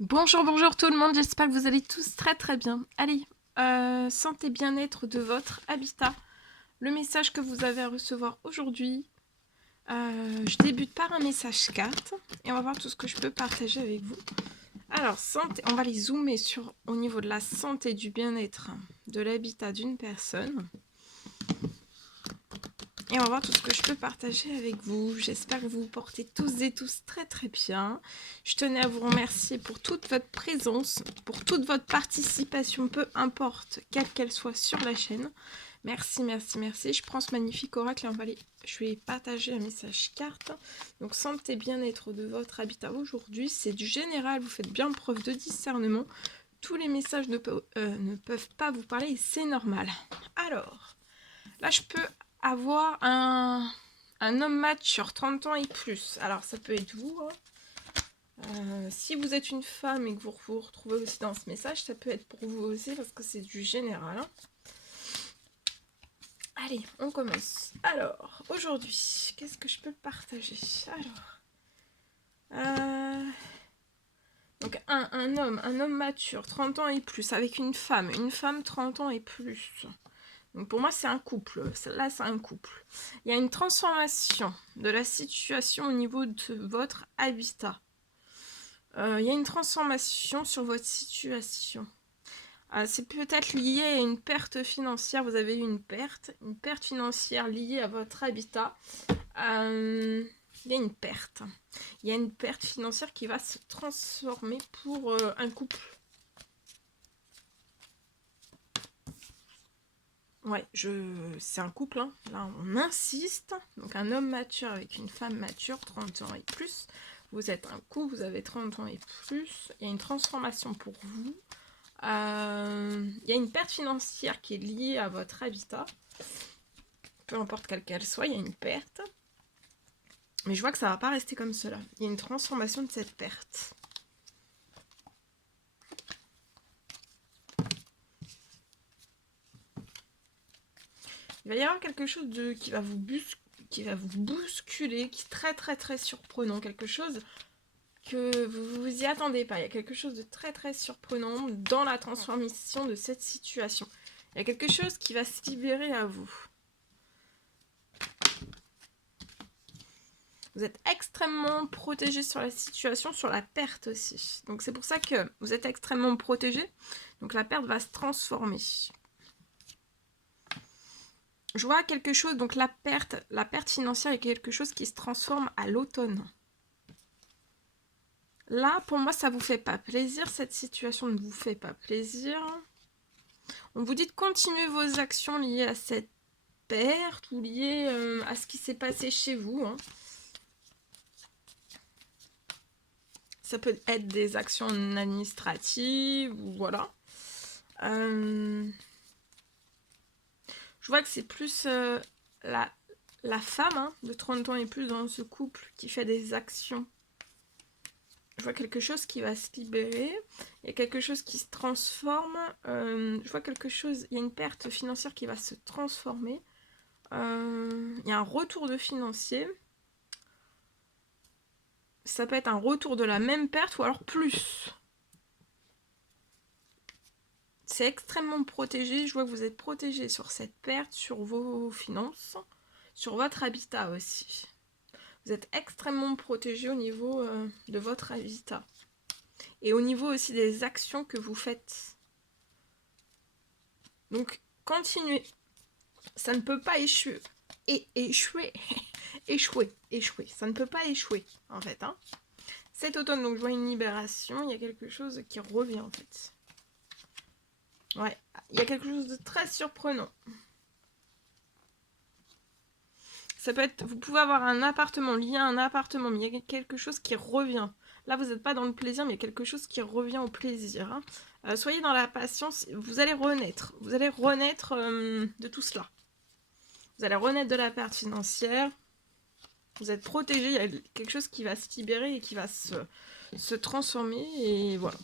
Bonjour, bonjour tout le monde, j'espère que vous allez tous très très bien. Allez, santé bien-être de votre habitat. Le message que vous avez à recevoir aujourd'hui, je débute par un message carte et on va voir tout ce que je peux partager avec vous. Alors, santé, on va les zoomer au niveau de la santé, du bien-être de l'habitat d'une personne. Et on va voir tout ce que je peux partager avec vous. J'espère que vous vous portez tous et tous très très bien. Je tenais à vous remercier pour toute votre présence, pour toute votre participation, peu importe quelle qu'elle soit sur la chaîne. Merci, merci, merci. Je prends ce magnifique oracle et je vais partager un message carte. Donc, santé bien-être de votre habitat aujourd'hui, c'est du général. Vous faites bien preuve de discernement. Tous les messages ne peuvent pas vous parler et c'est normal. Alors, là, je peux avoir un homme mature, 30 ans et plus. Alors, ça peut être vous. Si vous êtes une femme et que vous vous retrouvez aussi dans ce message, ça peut être pour vous aussi parce que c'est du général. Allez, on commence. Alors, aujourd'hui, qu'est-ce que je peux partager? Donc, un homme mature, 30 ans et plus, avec une femme 30 ans et plus. Donc pour moi, c'est un couple. Là, c'est un couple. Il y a une transformation de la situation au niveau de votre habitat. Il y a une transformation sur votre situation. C'est peut-être lié à une perte financière. Vous avez eu une perte financière liée à votre habitat. Il y a une perte. Il y a une perte financière qui va se transformer pour un couple. Ouais, c'est un couple, hein. Là on insiste. Donc un homme mature avec une femme mature, 30 ans et plus. Vous êtes un couple, vous avez 30 ans et plus. Il y a une transformation pour vous. Il y a une perte financière qui est liée à votre habitat. Peu importe quelle qu'elle soit, il y a une perte. Mais je vois que ça ne va pas rester comme cela. Il y a une transformation de cette perte. Il va y avoir quelque chose qui va vous bousculer, qui est très très très surprenant, quelque chose que vous vous y attendez pas. Il y a quelque chose de très très surprenant dans la transformation de cette situation. Il y a quelque chose qui va se libérer à vous. Vous êtes extrêmement protégé sur la situation, sur la perte aussi. Donc c'est pour ça que vous êtes extrêmement protégé. Donc la perte va se transformer. Je vois quelque chose, donc la perte financière est quelque chose qui se transforme à l'automne. Là, pour moi, ça vous fait pas plaisir. Cette situation ne vous fait pas plaisir. On vous dit de continuer vos actions liées à cette perte ou liées à ce qui s'est passé chez vous. Hein. Ça peut être des actions administratives ou voilà. Je vois que c'est plus la femme hein, de 30 ans et plus dans ce couple qui fait des actions. Je vois quelque chose qui va se libérer. Il y a quelque chose qui se transforme. Je vois quelque chose. Il y a une perte financière qui va se transformer. Il y a un retour de financier. Ça peut être un retour de la même perte ou alors plus. C'est extrêmement protégé. Je vois que vous êtes protégé sur cette perte, sur vos finances, sur votre habitat aussi. Vous êtes extrêmement protégé au niveau de votre habitat. Et au niveau aussi des actions que vous faites. Donc, continuez. Ça ne peut pas échouer. Échouer. Échouer. Ça ne peut pas échouer, en fait. Hein. Cet automne, donc je vois une libération. Il y a quelque chose qui revient, en fait. Ouais, il y a quelque chose de très surprenant. Ça peut être, vous pouvez avoir un appartement, lié à un appartement, mais il y a quelque chose qui revient. Là, vous n'êtes pas dans le plaisir, mais il y a quelque chose qui revient au plaisir. Hein. Soyez dans la patience, vous allez renaître. Vous allez renaître de tout cela. Vous allez renaître de la perte financière. Vous êtes protégé, il y a quelque chose qui va se libérer et qui va se transformer. Et voilà.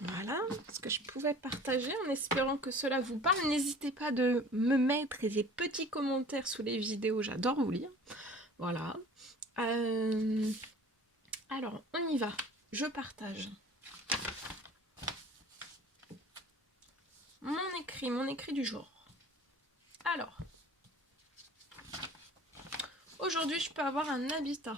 Voilà ce que je pouvais partager en espérant que cela vous parle. N'hésitez pas de me mettre des petits commentaires sous les vidéos, j'adore vous lire. Voilà. Alors, on y va. Je partage. Mon écrit du jour. Alors, aujourd'hui, je peux avoir un habitat.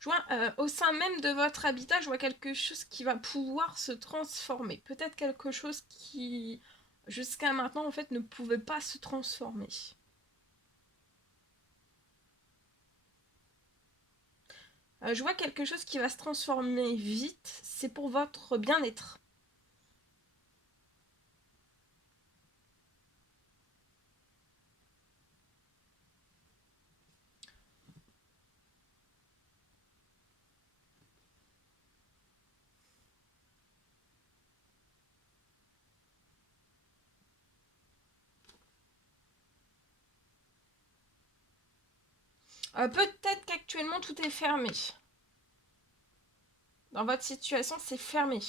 Je vois, au sein même de votre habitat, je vois quelque chose qui va pouvoir se transformer. Peut-être quelque chose qui, jusqu'à maintenant, en fait, ne pouvait pas se transformer. Je vois quelque chose qui va se transformer vite. C'est pour votre bien-être. Peut-être qu'actuellement, tout est fermé. Dans votre situation, c'est fermé.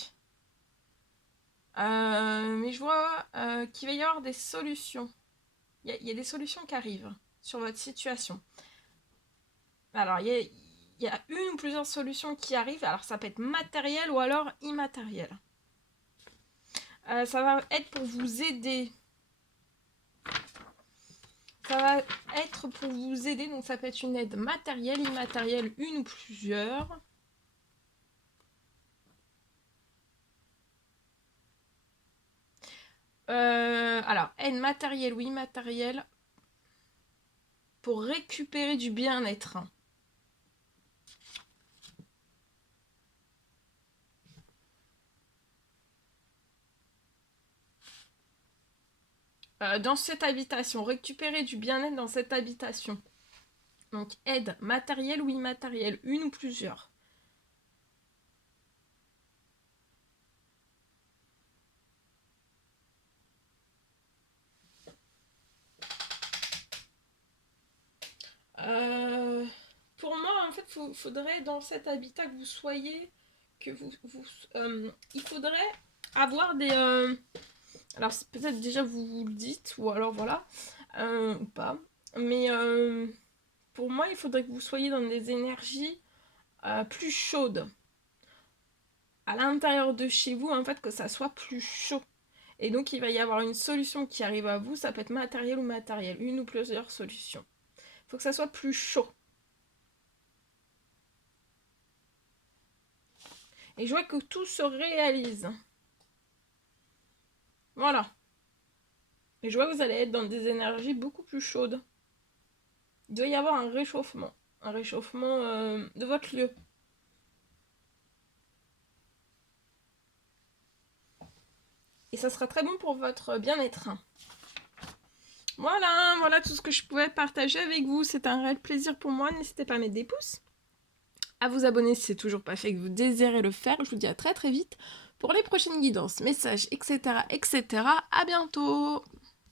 Mais je vois qu'il va y avoir des solutions. Il y a des solutions qui arrivent sur votre situation. Alors, il y a une ou plusieurs solutions qui arrivent. Alors, ça peut être matériel ou alors immatériel. Ça va être pour vous aider. Ça va être pour vous aider. Donc, ça peut être une aide matérielle, immatérielle, une ou plusieurs. Alors, aide matérielle ou immatérielle pour récupérer du bien-être. Dans cette habitation, récupérer du bien-être dans cette habitation. Donc aide matérielle ou immatérielle, une ou plusieurs. Pour moi, en fait, faudrait dans cet habitat que vous soyez, il faudrait avoir des... alors peut-être déjà vous le dites, ou alors voilà, ou pas. Mais pour moi, il faudrait que vous soyez dans des énergies plus chaudes. À l'intérieur de chez vous, en fait, que ça soit plus chaud. Et donc, il va y avoir une solution qui arrive à vous. Ça peut être matériel ou matériel. Une ou plusieurs solutions. Il faut que ça soit plus chaud. Et je vois que tout se réalise. Voilà. Et je vois que vous allez être dans des énergies beaucoup plus chaudes. Il doit y avoir un réchauffement. Un réchauffement de votre lieu. Et ça sera très bon pour votre bien-être. Voilà tout ce que je pouvais partager avec vous. C'est un réel plaisir pour moi. N'hésitez pas à mettre des pouces, à vous abonner si c'est toujours pas fait et que vous désirez le faire. Je vous dis à très très vite pour les prochaines guidances, messages, etc. etc. À bientôt!